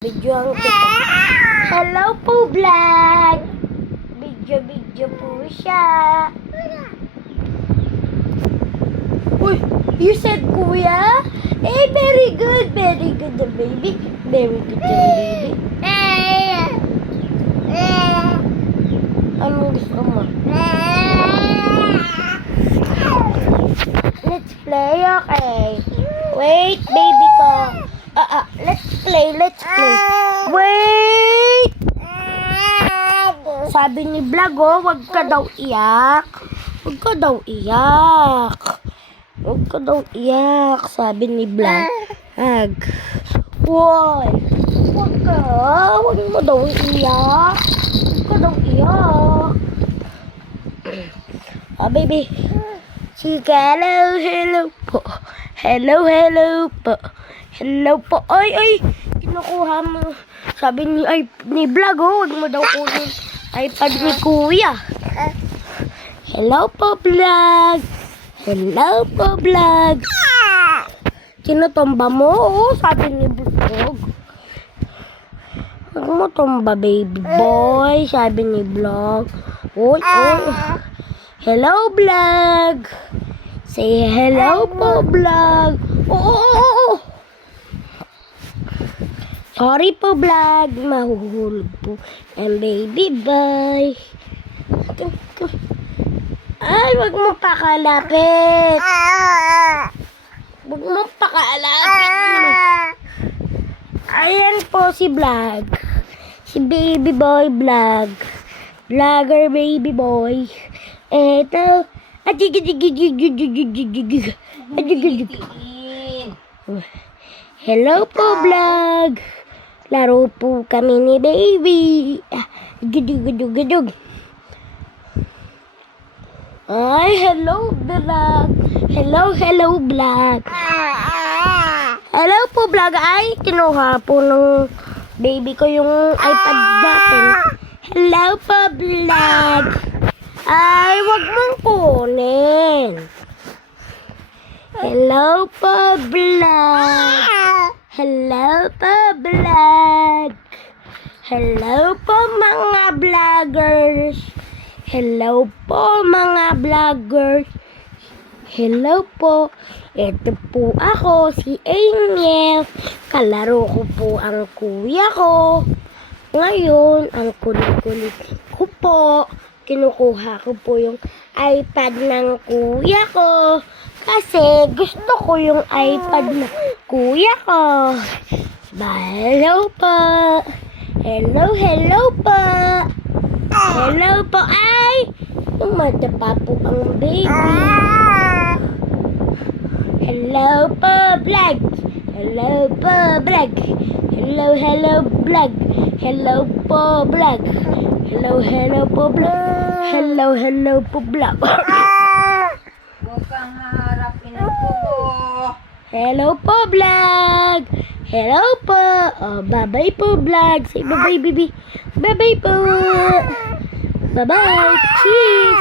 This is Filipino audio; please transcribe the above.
Videohan kita. Hello po, vlog! Video po siya. Uy, you said kuya? Eh, very good the baby. Very good the baby. Anong gusto mo? Let's play, okay. Wait, baby ko. Let's play. Wait! Sabi ni Vlog, wag ka daw iyak. Sabi ni Vlog. Why? Wag mo daw iyak. Baby. Chika, hello po. Hello po. Ay, kinukuha mo. Sabi ni Vlog, wag mo daw kunin iPad ni Kuya. Hello po, Vlog. Tinutomba mo? Sabi ni Vlog. Wag mo tomba, baby boy. Sabi ni Vlog. Oy. Hello, Vlog. Say hello po, Vlog. Oh. Sorry po, Vlog. Mahuhulog po ang baby boy. Ay, wag mo pakalapit. Ayan po si Vlog. Si baby boy Vlog. Vlogger baby boy. Eto. Hello po, Vlog. Laro po kami ni baby. Gudug. Ay, hello, Vlog. Hello, Vlog. Hello po, Vlog. Ay, kinuha po ng baby ko yung iPad natin. Hello po, Vlog. Ay, wag mong kunin. Hello po, Vlog. Hello po, mga vloggers. Hello po. Ito po ako, si Angel. Kalaro ko po ang kuya ko. Ngayon, ang kulit-kulit ko po. Kinukuha ko po yung iPad ng kuya ko. Kasi gusto ko yung iPad ng kuya ko. Hello po. Hello po. Ay, tumatapa po ang baby. Hello po, Vlog. Hello po, Vlog. Huwag kang haharapin ako. Hello po, Vlog. Hello po. Oh, bye-bye po, Vlog. Say bye-bye, baby. Bye-bye po. Bye-bye. Cheese.